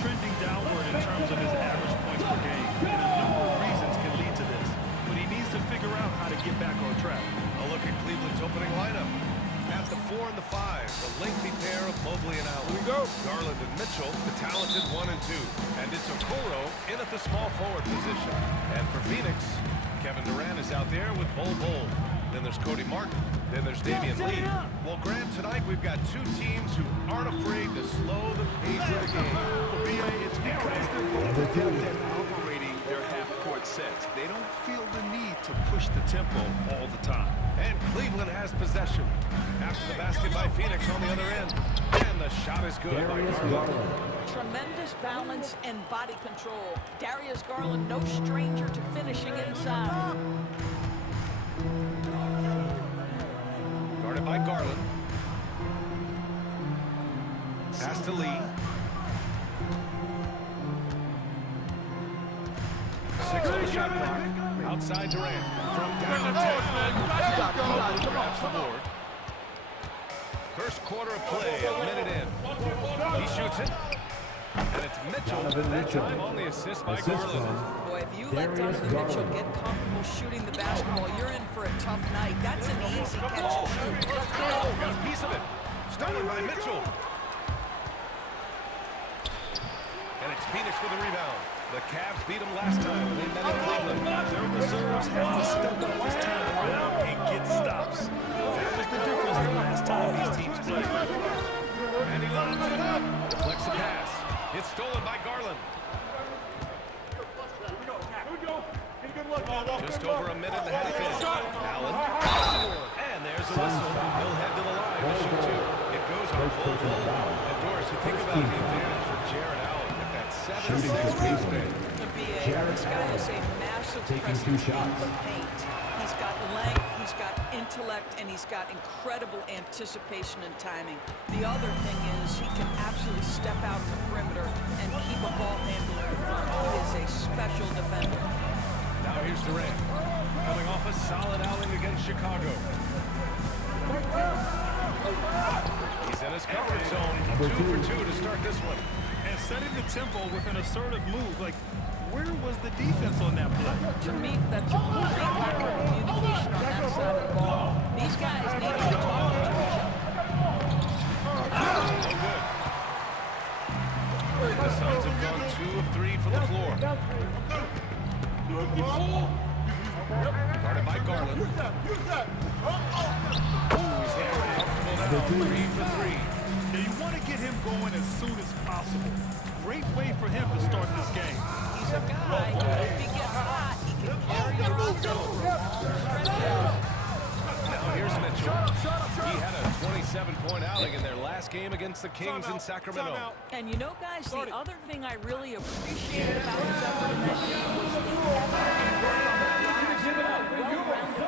trending downward in terms of his average points per game. And a number of reasons can lead to this. But he needs to figure out how to get back on track. A look at Cleveland's opening lineup. At the 4 and the 5, the lengthy pair of Mobley and Allen. Here we go. Garland and Mitchell, the talented 1 and 2. And it's Okoro in at the small forward position. And for Phoenix, Kevin Durant is out there with Bol Bol. Then there's Cody Martin. Then there's Damian Lee. Well, Grant, tonight we've got two teams who aren't afraid to slow the pace of the game. Well, B.A., it's because they're both adept at operating their half-court sets. They don't feel the need to push the tempo all the time. And Cleveland has possession. After the basket by Phoenix on the other end. And the shot is good by Garland. Tremendous balance and body control. Darius Garland, no stranger to finishing inside. Guarded by Garland. Pass to Lee. 6 on the shot clock. Outside Durant. From downtown. Mobley grabs the board. First quarter of play, a minute in. He shoots it. And it's Mitchell, that time on the assist by Garland. Boy, if you let Donovan Mitchell get comfortable shooting the basketball, you're in for a tough night. That's an easy catch and shoot. Got a piece of it. Stolen by Mitchell. And it's Phoenix with a rebound. The Cavs beat them last time when they met in Cleveland. Their reserves have to step up this time around and get stops. That was the difference the last time these teams played. And he lobs it up. Deflects the pass. It's stolen by Garland. Just over a minute and a half in. Allen. And there's a whistle. He'll head to the line to shoot two. It goes on full goal. And Doris, you think about the advantage for Jared Allen at that 7-6 baseman. This guy is a massive presence in the paint. He's got length, he's got intellect, and he's got incredible anticipation and timing. The other thing is he can absolutely step out on the perimeter and keep a ball handler in front. He is a special defender. Now here's Durant, coming off a solid outing against Chicago. He's in his comfort zone, 2 for 2 to start this one. And setting the tempo with an assertive move, like, where was the defense on that play? To me, that's a complete lack of communication on that side of the ball. These guys need to be talking to each other. No good. The Suns have gone 2 of 3 from the floor. Guarded by Garland. He's there, comfortable now, 3 for 3. Now you want to get him going as soon as possible. Great way for him to start this game. He's a guy who, if he gets hot, he can carry the offense for long stretches. Now here's Mitchell. He had a 27-point outing in their last game against the Kings in Sacramento. And you know, guys, the other thing I really appreciated about his effort in that game was the effort and work on the glass. A well-rounded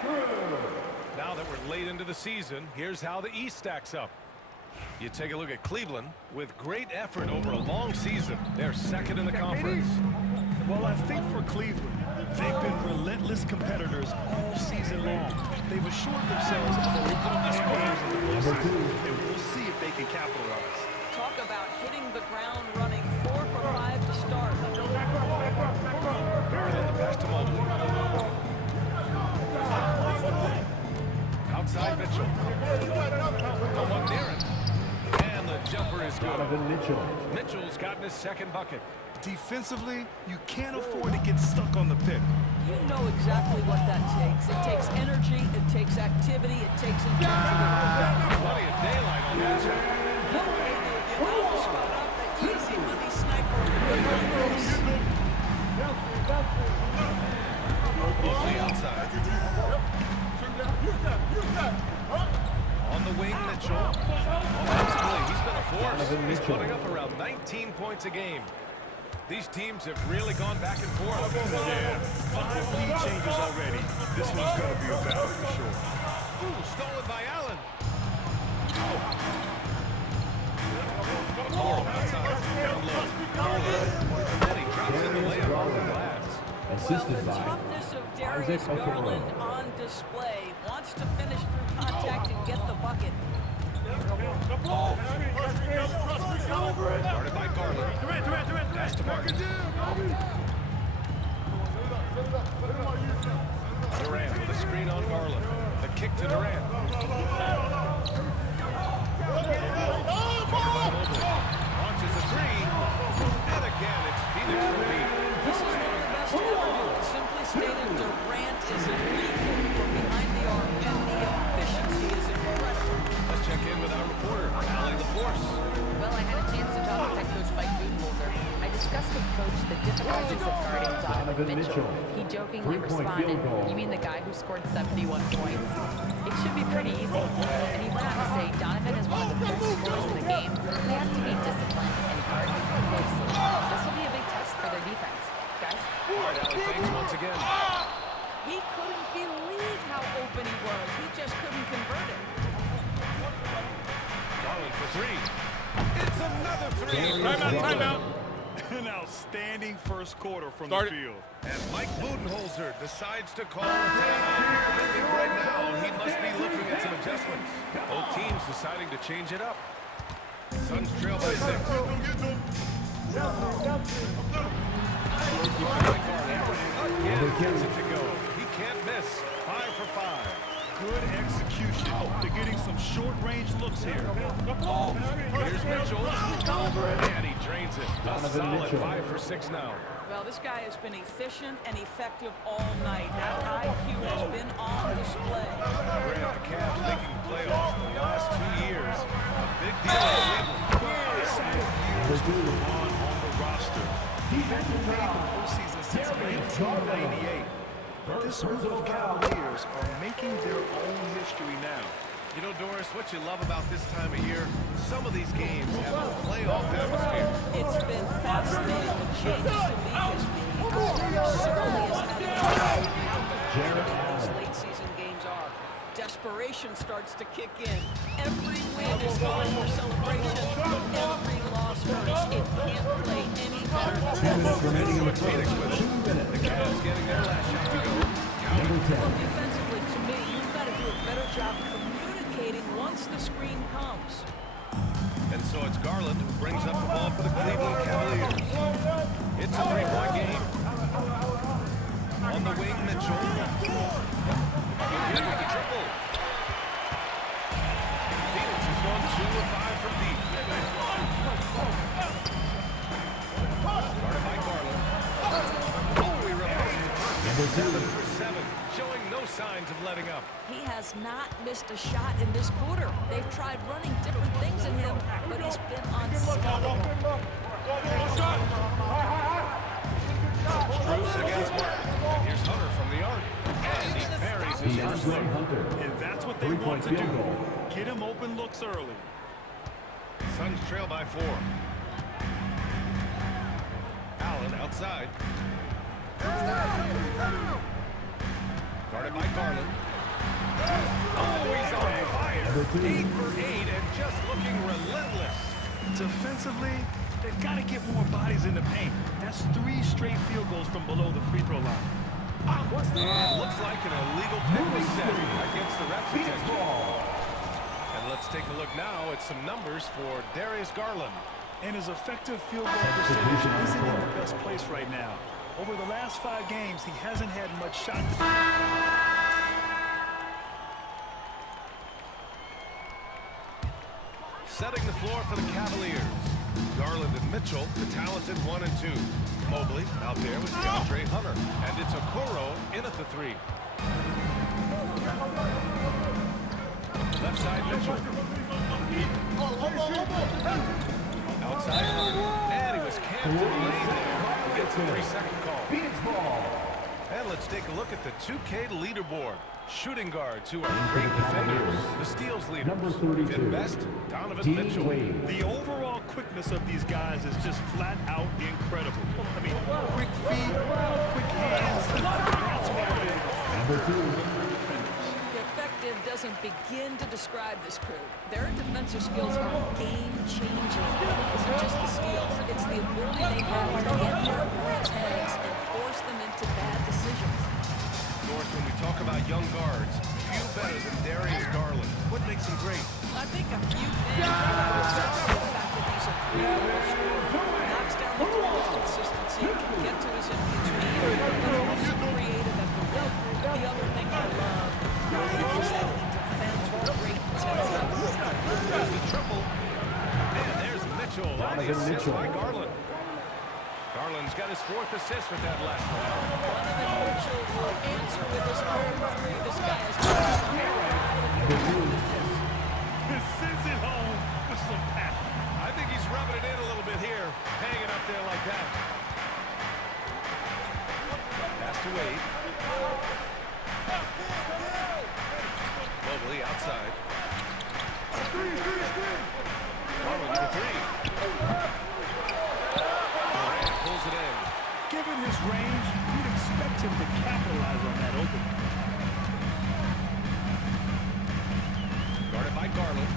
performance. Now that we're late into the season, here's how the East stacks up. You take a look at Cleveland. With great effort over a long season, they're second in the conference. Well, I think for Cleveland, they've been relentless competitors all season long. They've assured themselves of a relentless games in the postseason, and we'll see if they can capitalize. Talk about hitting the ground running, 4 for 5 to start. Garland the pass to Mobley. Outside Mitchell. No one near him. And the jumper is good. Mitchell's gotten his second bucket. Defensively, you can't afford to get stuck on the pick. You know exactly what that takes. It takes energy, it takes activity, it takes intensity. Plenty of daylight on that shot. No way, if you allow the spot up, that easy money sniper. Mobley outside. On the wing, Mitchell. Offensively, he's been a force. He's putting up around 19 points a game. These teams have really gone back and forth. Yeah, 5 lead changes already. This one's going to be a battle for sure. Ooh, stolen by Allen. Outside, down low. Then he drops in the layup off the glass. Well, the toughness of Darius Garland on display. Wants to finish through contact and get the bucket. Guarded by Garland. Pass to Martin. Durant with a screen on Garland. The kick to Durant. Covered by Mobley. Launches a three. And again, it's Phoenix for me. This is one of the best to ever do it. Simply stated, Durant is lethal from behind the arc, and the efficiency is incredible. Let's check in with our reporter, Allie LaForce. Well, I had a chance to talk with head coach Mike Budenholzer. I discussed with Coach the difficulties of guarding Donovan Mitchell. He jokingly responded, "You mean the guy who scored 71 points? It should be pretty easy." And he went on to say, "Donovan is one of the best scorers in the game. We have to be disciplined and guard him closely. This will be a big test for their defense. Guys?" All right, Allie, thanks once again. He couldn't believe how open he was. He just couldn't convert it. Garland for three. It's another three. Timeout. An outstanding first quarter from the field. And Mike Budenholzer decides to call a timeout. I think right now he must be looking at some adjustments. Both teams deciding to change it up. Suns trail by 6. Again, gets it to go. He can't miss. 5 for 5. Good execution. They're getting some short-range looks here. Here's Mitchell. And he drains it. A solid 5 for 6 now. Well, this guy has been efficient and effective all night. That IQ has been on display. Grant, the Cavs making the playoffs in the last 2 years. A big deal in Cleveland. On the roster. He hasn't made the postseason since 1998. But this group of Cavaliers are making their own history now. You know, Doris, what you love about this time of year, some of these games have a playoff atmosphere. It's been fascinating. The changes the league has made certainly has had an impact on these late season games are. Desperation starts to kick in. Every win is going for celebration. Every loss hurts. It can't play any better. 2 minutes remaining in the Phoenix with it. The Cavs getting their last shot to go. Well, defensively, to me, you've got to do a better job communicating once the screen comes. And so it's Garland who brings up the ball for the Cleveland Cavaliers. It's a 3-point game. On the wing, Mitchell. Again with the triple. Phoenix has gone 2 of 5 from deep. Guarded by Garland. Oh, he reverses. 7 for 7, showing no signs of letting up. He has not missed a shot in this quarter. They've tried running different things in him, but he's been unstoppable. Bruce against Martin. And here's Hunter from the arc. And he buries his first look. And that's what they want to do. Get him open looks early. Suns trail by 4. Allen outside. Guarded by Garland. Oh, he's on fire. 8 for 8 and just looking relentless. Defensively, they've got to get more bodies in the paint. That's 3 straight field goals from below the free throw line. And looks like an illegal pick was set against the ref's attention. And let's take a look now at some numbers for Darius Garland. And his effective field goal percentage isn't in the best place right now. Over the last 5 games, he hasn't had much shot. Setting the floor for the Cavaliers. Garland and Mitchell, the talented 1 and 2. Mobley out there with DeAndre Hunter. And it's Okoro in at the 3. Left side Mitchell. Outside Hunter. And he was camped in the lane there. He gets a 3-second call. Phoenix ball. And let's take a look at the 2K leaderboard. Shooting guards who are great defenders. The steals leader. Number 32. Fifth best, Donovan Mitchell. The overall quickness of these guys is just flat out incredible. I mean, quick feet, quick hands. That's what it is. Number 2. Effective doesn't begin to describe this crew. Their defensive skills are game-changing. It isn't just the skills. It's the ability they have to get their opponent's heads and force them into bad decisions. When we talk about young guards, few better than Darius Garland. What makes him great? I think a few things. The fact that he's a consistency, can get to his in-between, but also creative at the rim. The other thing I love is that he defends with great intensity. There's the triple. And there's Mitchell on the assist by Garland. Garland's got his 4th assist with that last one. Donovan Mitchell will answer with his own three. This guy has got He sends it home with some passion. I think he's rubbing it in a little bit here, hanging up there like that. Pass to Wade. Mobley outside. Garland for 3. Durant pulls it in. Given his range, you'd expect him to capitalize on that opening. Guarded by Garland.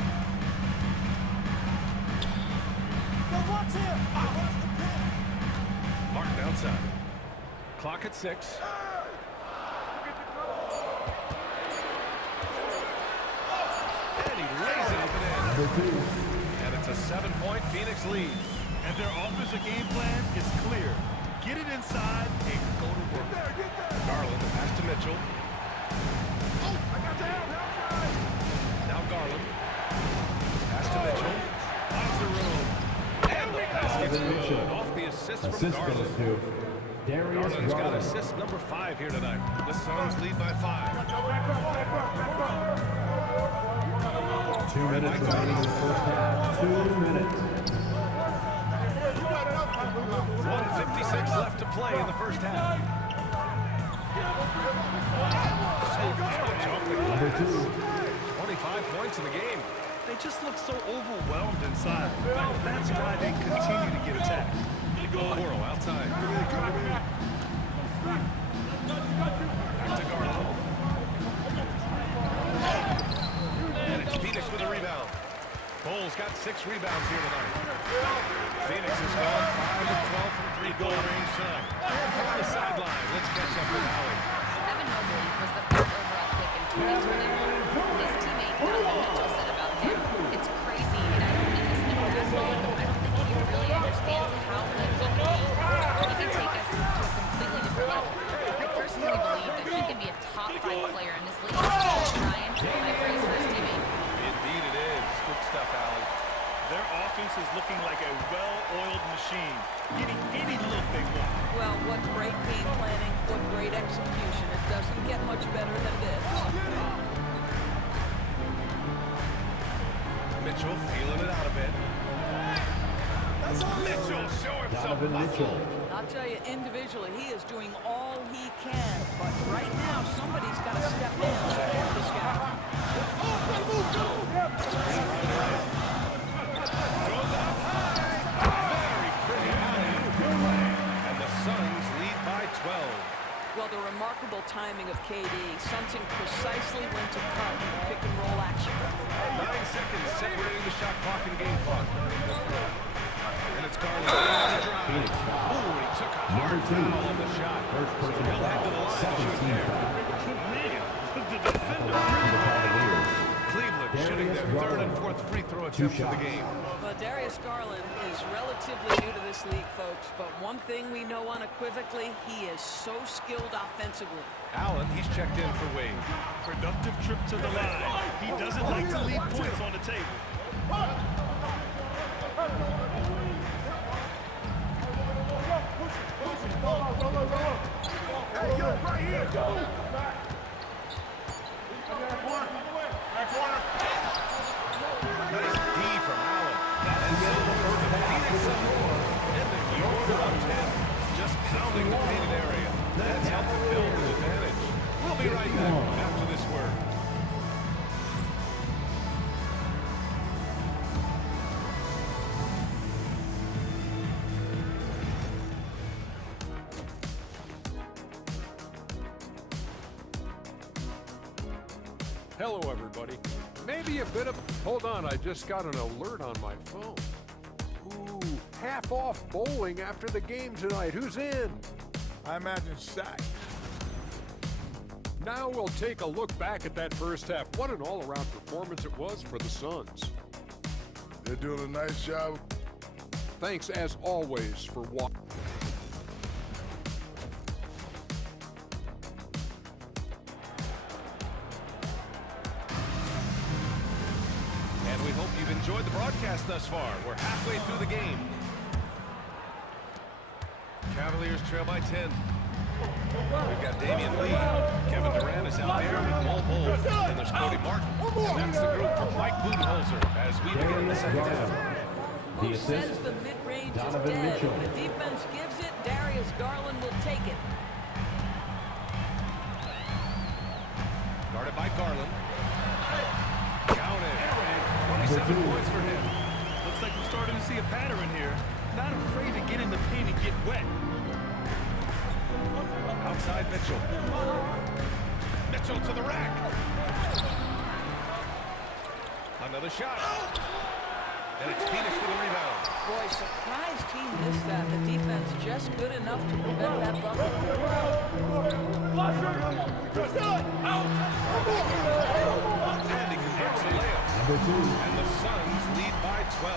Martin outside. Clock at 6. And he lays it up and in. And it's a 7-point Phoenix lead. And their offensive game plan is clear. Get it inside and go to work. Garland, the pass to Mitchell. Now Garland. Pass to Mitchell. Finds the room. And the basket's good. Off the assist from Garland. Garland's got assist number 5 here tonight. The Suns lead by 5. 2 minutes remaining in the first half. 2 minutes. 1:56 left to play in the first half. Number 2. 25 points in the game. They just look so overwhelmed inside. That's why they continue to get attacked. Okoro outside. Back to Garland. And it's Phoenix with a rebound. Bulls got 6 rebounds here tonight. Phoenix has gone 5 of 12 from 3-point range tonight. From the sideline, let's catch up with Howie. Evan Mobley was the 3rd overall pick in 2021. His teammate Donovan Mitchell said about him, "It's crazy, and I don't mean this in a bad way, but I don't think he really understands how good he can be. He can take us to a completely different level. I personally believe that he can be a top 5 player in this league." Ryan, my praise for his teammate. Indeed it is. Good stuff, Allie. Their offense is looking like a well-oiled machine, getting any look they want. Well, what great game planning, what great execution. It doesn't get much better than this. Mitchell feeling it out a bit. Mitchell showing some muscle. I'll tell you, individually, he is doing all he can. But right now, somebody's got to step in and support this guy. Goes up high. Very pretty alley-oop. And the Suns lead by 12. Well, the remarkable timing of KD, sensing precisely when to cut in the pick-and-roll action. 9 seconds separating the shot clock and game clock. And it's Garland. Ooh, he took a hard foul on the shot. First person He'll head to the foul. line to shoot 17 there. foul. Man, the defender. Cleveland shooting their 3rd and 4th free throw attempts of the game. Well, Darius Garland is relatively new to this league, folks, but one thing we know unequivocally, he is so skilled offensively. Allen, he's checked in for Wade. Productive trip to the line. He doesn't like to leave points on the table. Nice D from Allen. And so the Phoenix and the York up 10. Just pounding the painted area. That's helped to build an advantage. We'll be right back after this word. Hello, everybody. Maybe a bit of... Hold on, I just got an alert on my phone. Ooh, half off bowling after the game tonight. Who's in? I imagine Shaq. Now we'll take a look back at that first half. What an all-around performance it was for the Suns. They're doing a nice job. Thanks, as always, for watching. broadcast thus far. We're halfway through the game. Cavaliers trail by 10. We've got Damian Lee. Kevin Durant is out there with Mo Bull. And there's Cody Martin. And that's the group from Mike Budenholzer as we begin the second half. Who says the mid-range is dead? If the defense gives it, Darius Garland will take it. Guarded by Garland. Counted. 27 points for him. Looks like we're starting to see a pattern here. Not afraid to get in the paint and get wet. Outside Mitchell. Mitchell to the rack. Another shot. And it's Phoenix with a rebound. Boy, surprised he missed that. The defense just good enough to prevent that bucket. And he converts the layup. And the Suns lead by 12.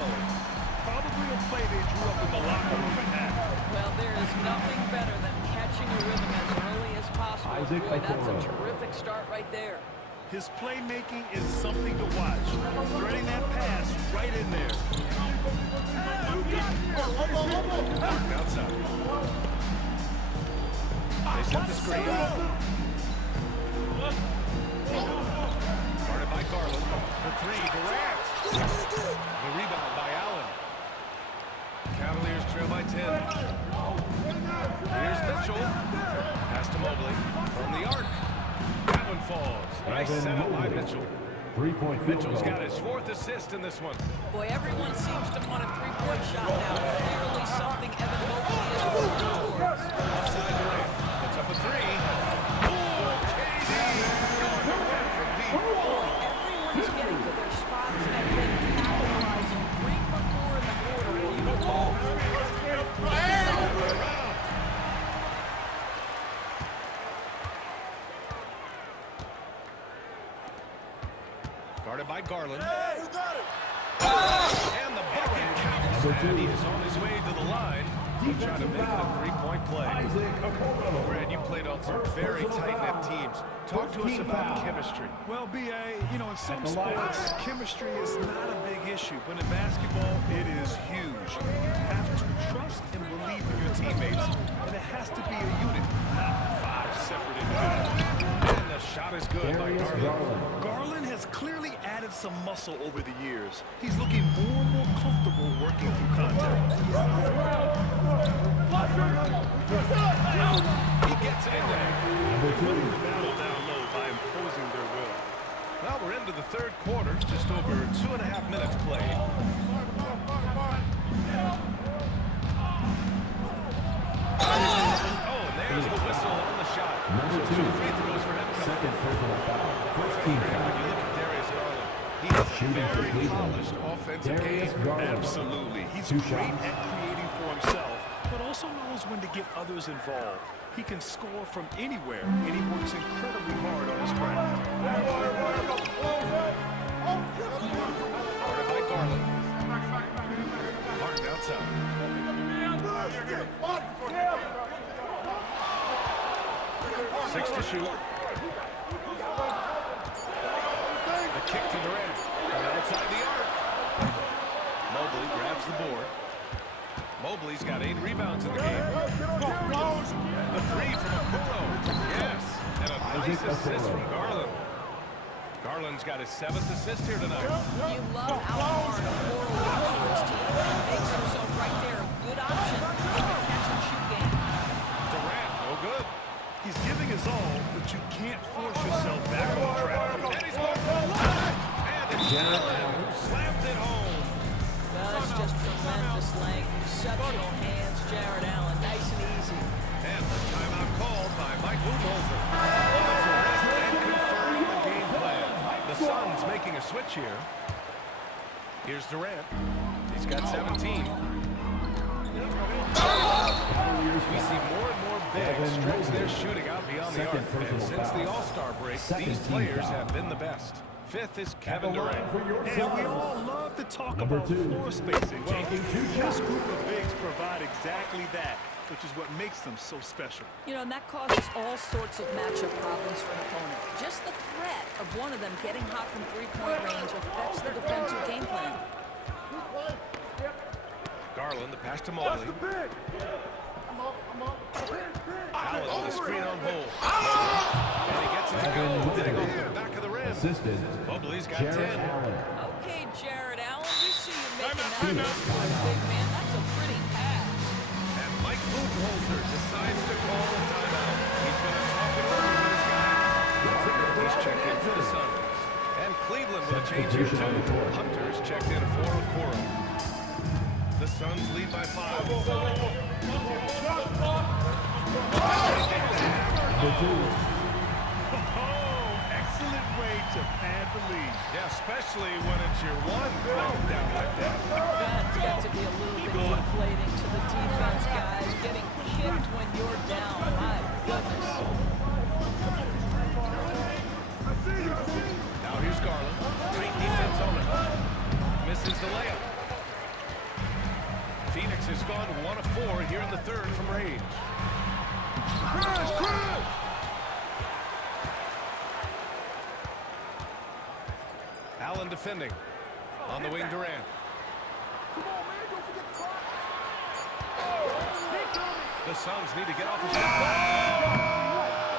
Probably a play they drew up in the locker room at half. Well, there is nothing better than catching a rhythm as early as possible. Boy, that's a terrific start right there. His playmaking is something to watch. Threading that pass right in there. Outside. They set the screen. Guarded by Garland. For three, Durant. The rebound by Allen. Cavaliers trail by 10. Here's Mitchell. Pass to Mobley. From the arc. That one falls. Nice setup by Mitchell. Three-point Mitchell's got his 4th assist in this one. Boy, everyone seems to want a three-point shot now. Clearly something Evan Mobley is working towards. Outside Durant. Puts up a three. Oh, KD. Going to work from deep. Boy, everyone's getting to their spots and then capitalizing. 3 for 4 in the quarter. Beautiful. Guarded by Garland. And the bucket counts. And he is on his way to the line. He'll try to make it a three-point play. Brad, you played on some very tight-knit teams. Talk to us about chemistry. Well, B.A., you know, in some sports, chemistry is not a big issue. But in basketball, it is huge. You have to trust and believe in your teammates. And it has to be a unit, not 5 separate individuals. And the shot is good by Garland. Garland has clearly added some muscle over the years. He's looking more and more comfortable working through contact. He gets it in there. Winning the battle down low by imposing their will. Well, we're into the 3rd quarter. Just over 2.5 minutes played. Oh, and there's the whistle on the shot. Number 2. 2 free throws for him. Second personal foul. First team When foul. you look at Darius Garland, he has a Shooting for very Cleveland. polished offensive Darius game. Garland. Absolutely. He's 2 great shots. at creating for himself, but also knows when to get others involved. He can score from anywhere, and he works incredibly hard on his craft. Guarded by Garland. Martin outside. 6 to shoot. The kick to Durant. From outside the arc. Mobley grabs the board. Mobley's got 8 rebounds in the game. The three from Okoro. Yes. And a nice assist from Garland. Garland's got his 7th assist here tonight. You love how hard Okoro works for his team. He makes himself right there a good option in the catch-and-shoot game. Durant, no good. He's giving his all, but you can't force yourself back on track. And he's going for the line. And it's Allen who slams it home. Well, that's just tremendous length. Exceptional hands, Jared Allen. Nice and easy. And the timeout called by Mike Budenholzer. Let's arrest and confirm the game plan. The Suns making a switch here. Here's Durant. He's got 17. We see more and more bigs stretch their shooting out beyond the arc. And since the All-Star break, these players have been the best. 5th is Kevin Durant. And we all love to talk about floor spacing. Well, this group of bigs provide exactly that, which is what makes them so special. You know, and that causes all sorts of matchup problems for an opponent. Just the threat of one of them getting hot from three-point range affects the defensive game plan. Garland, the pass to Mobley. Allen with a screen on Bull. And he gets it to go, hitting off the back of the rim. Assistant. Mobley's got Jared 10. Allen. Okay, Jared Allen, we see you making that for a big man. That's a pretty pass. And Mike Budenholzer decides to call a timeout. He's going to talk it over with his guys. He's checked in for the Suns. And Cleveland with a change here too. Hunter's checked in for Okoro. The Suns lead by 5. Excellent way to pad the lead. Yeah, especially when it's your one thrown down like that. That's got to be a little bit deflating to the defense, guys. Getting kicked when you're down. My goodness. Now here's Garland. Tight defense on it. Misses the layup. Phoenix has gone 1 of 4 here in the third from range. Allen defending. On the wing, Durant. The Suns need to get off the shot.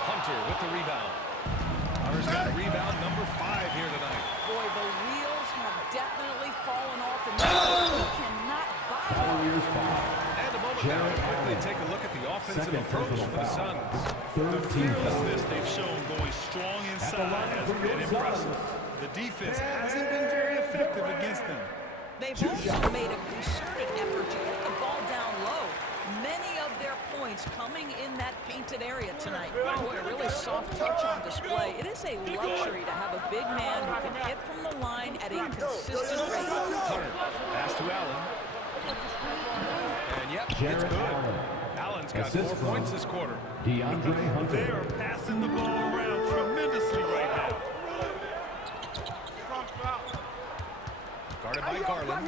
Hunter with the rebound. Hunter's got rebound number 5 here tonight. Boy, the wheels have definitely fallen off, and we cannot buy them. And a moment now to quickly take a look at the offensive approach for the Suns. The fearlessness they've shown going strong inside has been impressive. The defense hasn't been very effective against them. They've also made a concerted effort to get the ball down low. Many of their points coming in that painted area tonight. Boy, a really soft touch on display. It is a luxury to have a big man who can hit from the line at a consistent rate. Hunter, pass to Allen. And yep, it's good. Allen's got 4 points this quarter. DeAndre Hunter. They are passing the ball around tremendously right now. Guarded by Garland.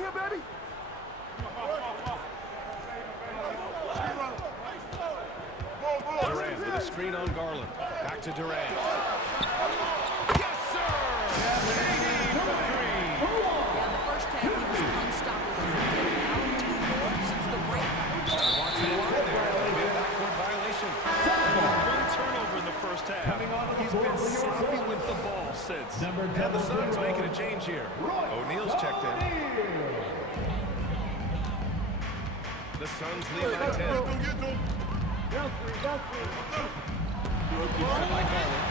Durant with a screen on Garland. Back to Durant. Yes, sir! KD for 3. Yeah, in the first half, he was unstoppable. Now 2 more since the break. Watching the line there. That'll be a backcourt violation. One turnover in the first half. He's been sloppy with the ball since. And the Suns making a change here. O'Neal's checked in. The Suns lead by 10. By Garland.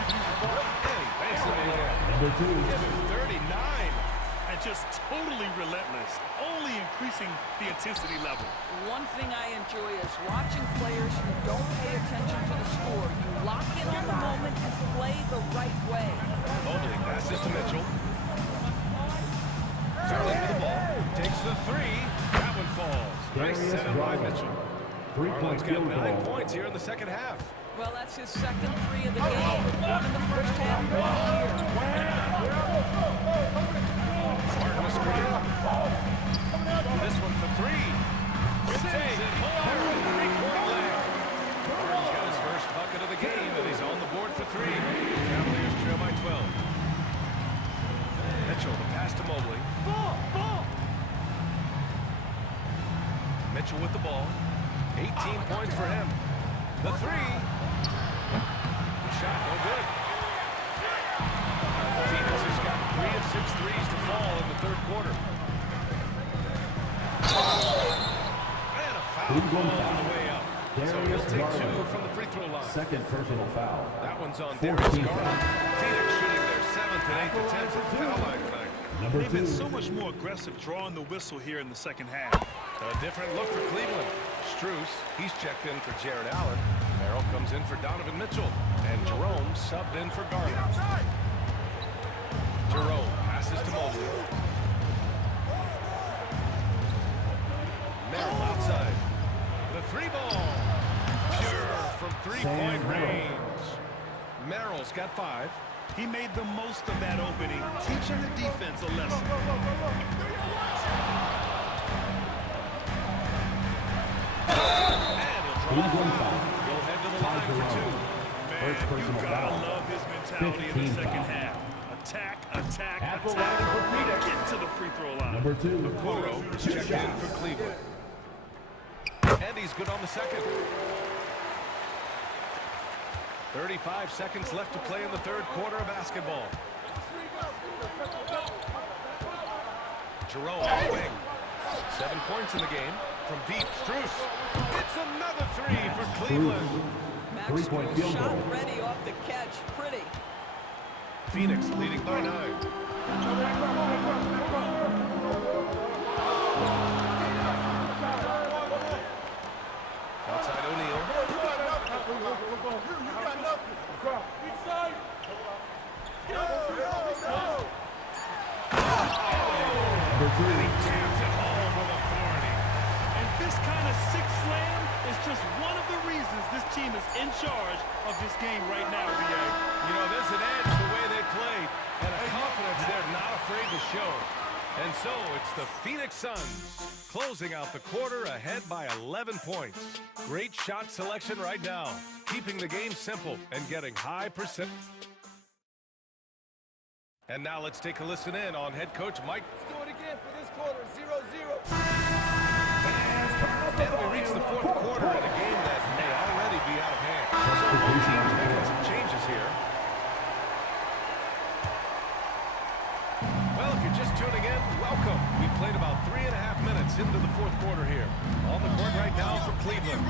And he banks it in again. Number 2. Give him 39. And just totally relentless, only increasing the intensity level. One thing I enjoy is watching players who don't pay attention to the score. You lock in on the moment and play the right way. Mobley passes to Mitchell. Garland with the ball. Takes the 3. That one falls. Nice set up by Mitchell. 3-point Garland's got field 9 goal. points here in the second half. Well, that's his second 3 of the game. 1 in the first half, 1 here. Martin with screen. This one for 3. Sends it hard from 3-point land. Martin's got his first bucket of the game, and he's on the board for 3. Cavaliers trail by 12. Mitchell, the pass to Mobley. Mitchell with the ball. 18 points for him. The 3. The shot, no good. Phoenix has got 3 of 6 threes to fall in the third quarter. And a foul ball on the way up. So he'll take 2 from the free throw line. Second personal foul. That one's on 14 Darius Garland. fouls. Phoenix shooting their 7th and 8th attempts at the foul line tonight. Number They've been 2. so much more aggressive drawing the whistle here in the second half. A different look for Cleveland. Strus, he's checked in for Jared Allen. Merrill comes in for Donovan Mitchell. And Jerome subbed in for Garland. Jerome passes to Mobley. Merrill outside. The 3 ball. Pure from 3-point range. Merrill's got 5. He made the most of that opening, teaching the defense a lesson. He'll head to the line for 2. Man, you gotta love his mentality in the second half. Attack, attack. attack, At the attack, line for Phoenix. get to the free throw line. Number 2. Okoro is checked in for Cleveland. And he's good on the second. 35 seconds left to play in the third quarter of basketball. Jerome on the wing. 7 points in the game. From deep, Strus. It's another three for Cleveland. Max 3-point Strus field shot goal. ready off the catch. Pretty. Phoenix leading by 9. Outside O'Neal. Number 2. Jams it home with authority. And this kind of six slam is just one of the reasons this team is in charge of this game right now, B.A. You know, there's an edge the way they play, and a confidence they're not afraid to show. And so it's the Phoenix Suns closing out the quarter ahead by 11 points. Great shot selection right now, keeping the game simple and getting high percent. And now let's take a listen in on head coach Mike. Let's do it again for this quarter, 0-0. And we reach the fourth quarter in a game that may already be out of hand. So both teams making some changes here. Well, if you're just tuning in, welcome. We played about 3.5 minutes into the fourth quarter here. On the court right now for Cleveland.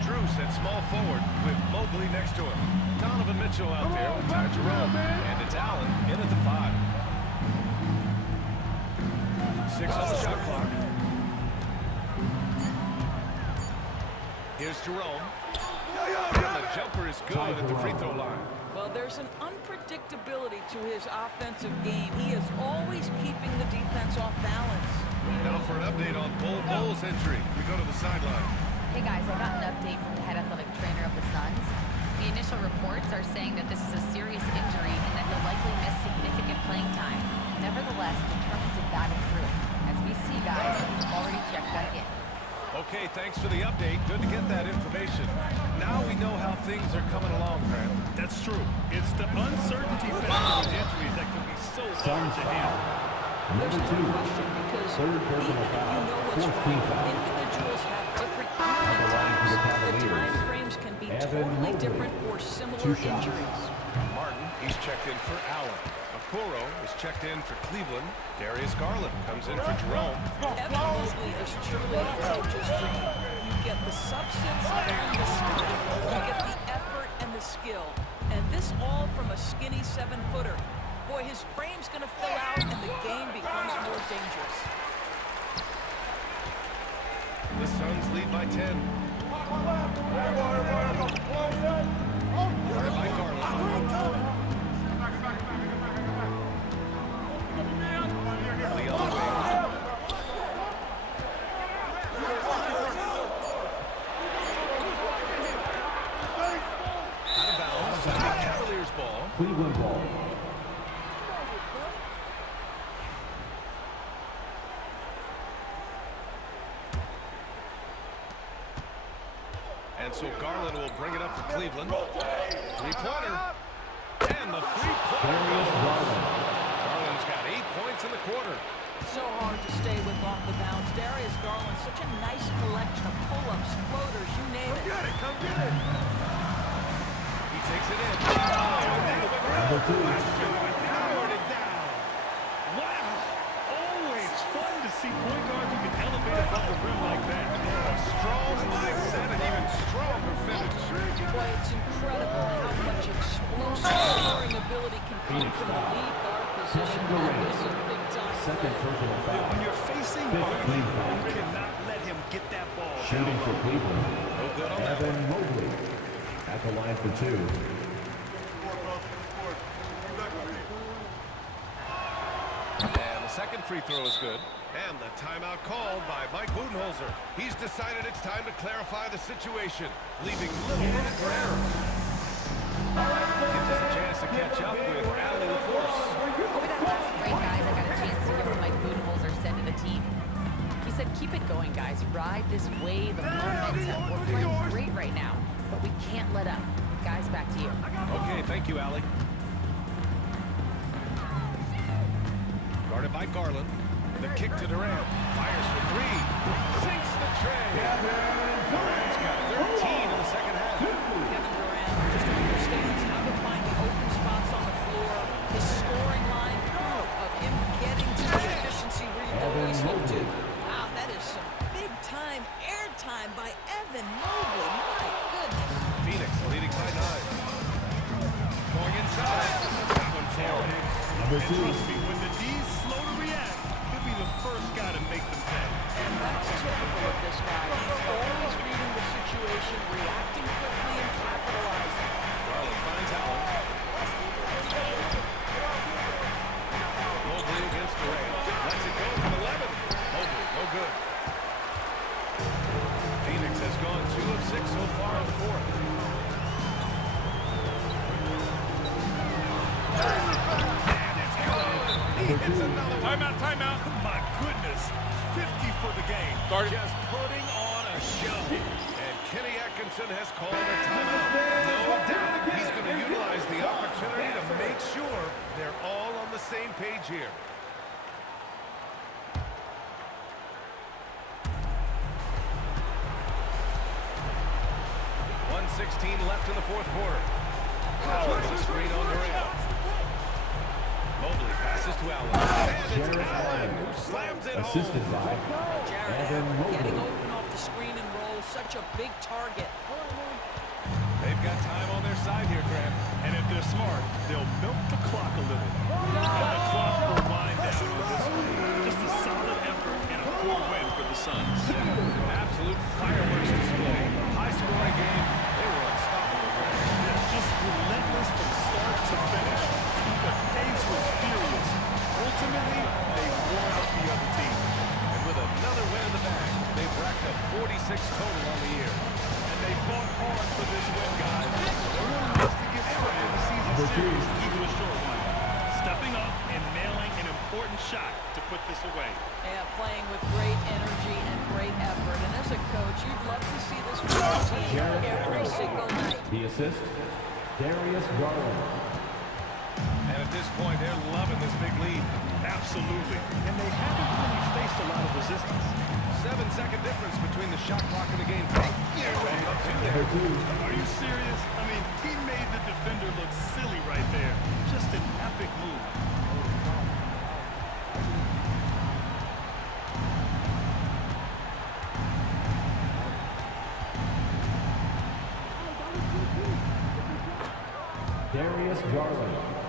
Strus at small forward with Mobley next to him. Donovan Mitchell out there with Ty Jerome. And it's Allen in at the 5. 6 on the shot clock. Here's Jerome. And the jumper is good at the free throw line. Well, there's an unpredictability to his offensive game. He is always keeping the defense off balance. Now for an update on Bull's injury. We go to the sideline. Hey guys, I got an update from the head athletic trainer of the Suns. The initial reports are saying that this is a serious injury and that he'll likely miss significant playing time. Nevertheless, determined to battle through it. As we see, guys, he's already checked back in. Okay, thanks for the update. Good to get that information. Now we know how things are coming along, Grant. That's true. It's the uncertainty factor with injuries that can be so hard to handle. There's Number no 2. question because Third even personal if you foul. know what's 14 wrong, foul. individuals have different On the line for the times. The Cavaliers. time frames can be Evan totally Mobley. different for similar 2 shots. injuries. Martin, he's checked in for Allen. Okoro is checked in for Cleveland. Darius Garland comes in for Jerome. Evan Mobley is truly a coach's dream. You get the substance and the style. You get the effort and the skill. And this all from a skinny 7-footer. Boy, his frame's going to fill out and the game becomes more dangerous. The Suns lead by 10. Guarded by Garland. Lee on the wing. Out of bounds. Cavaliers ball. Cleveland ball. And so Garland will bring it up for Cleveland. Three-pointer. And the three-pointer Darius goes. Garland. Garland's got 8 points in the quarter. So hard to stay with off the bounce. Darius Garland, such a nice collection of pull-ups, floaters, you name it. Come get it. He takes it in. Number 2. Powered it down. Wow. Always fun to see point guards who can elevate above the rim like that. A strong mindset and even stronger finish. Boy, it's incredible how much explosive scoring ability can come from the lead guard position. This is big time. Second personal When foul. you're facing 15 Garland, foul. you cannot let him get that ball. Shooting for Cleveland. No good on that one. Evan Mobley at the line for 2. And the second free throw is good. And the timeout called by Mike Budenholzer. He's decided it's time to clarify the situation, leaving little room for error. Gives us a chance to catch up with Allie LaForce. Over that last break, guys, I got a chance to hear what Mike Budenholzer said to the team. He said, keep it going, guys. Ride this wave of momentum. We're playing great right now, but we can't let up. Guys, back to you. Okay, thank you, Allie. Guarded by Garland. The kick to Durant. Fires for three. Sinks the tray. Durant's got 13 in the second half. Kevin Durant just understands how to find the open spots on the floor. His scoring line of him getting to the efficiency where you always look to. Wow, that is some big-time airtime by Evan Mobley. My goodness. Phoenix leading by 9. Going inside. That one failed. And trust me, when the D's slow to react, he'll be the first guy to make them pay. And that's typical of this guy. He's always reading the situation, reacting quickly, and capitalizing. Garland finds Allen. Mobley against Durant. Lets it go from 11. Mobley, no good. Phoenix has gone 2 of 6 so far in the fourth. And it's good. He hits another one. Timeout. My goodness. 50 for the game. Just putting on a show. And Kenny Atkinson has called a timeout. No doubt he's going to utilize the opportunity to make sure they're all on the same page here. .16 left in the fourth quarter. Howard with a screen on Durant. Mobley passes to Allen. And it's Allen who slams it Assisted home. by Jarrett Evan getting Mobley. open off the screen and roll. Such a big target. They've got time on their side here, Grant. And if they're smart, they'll milk the clock a little. And the clock will wind down on this one. Just a solid effort and a poor win for the Suns. Absolute fireworks display. High-scoring game. They were unstoppable, Grant. They're just relentless from start to finish. The pace was furious. Ultimately, they wore out the other team. And with another win in the bag, they've racked up 46 total on the year. And they fought hard for this win, guys. No one wants to get swept in the season series, even a short one. Stepping up and nailing an important shot to put this away. Yeah, playing with great energy and great effort. And as a coach, you'd love to see this from your team every single night. The assist, Darius Garland. And at this point, they're loving this big lead. Absolutely. And they haven't really faced a lot of resistance. 7-second difference between the shot clock and the game clock. Up two there. Are you serious? I mean, he made the defender look silly right there. Just an epic move. Darius Garland.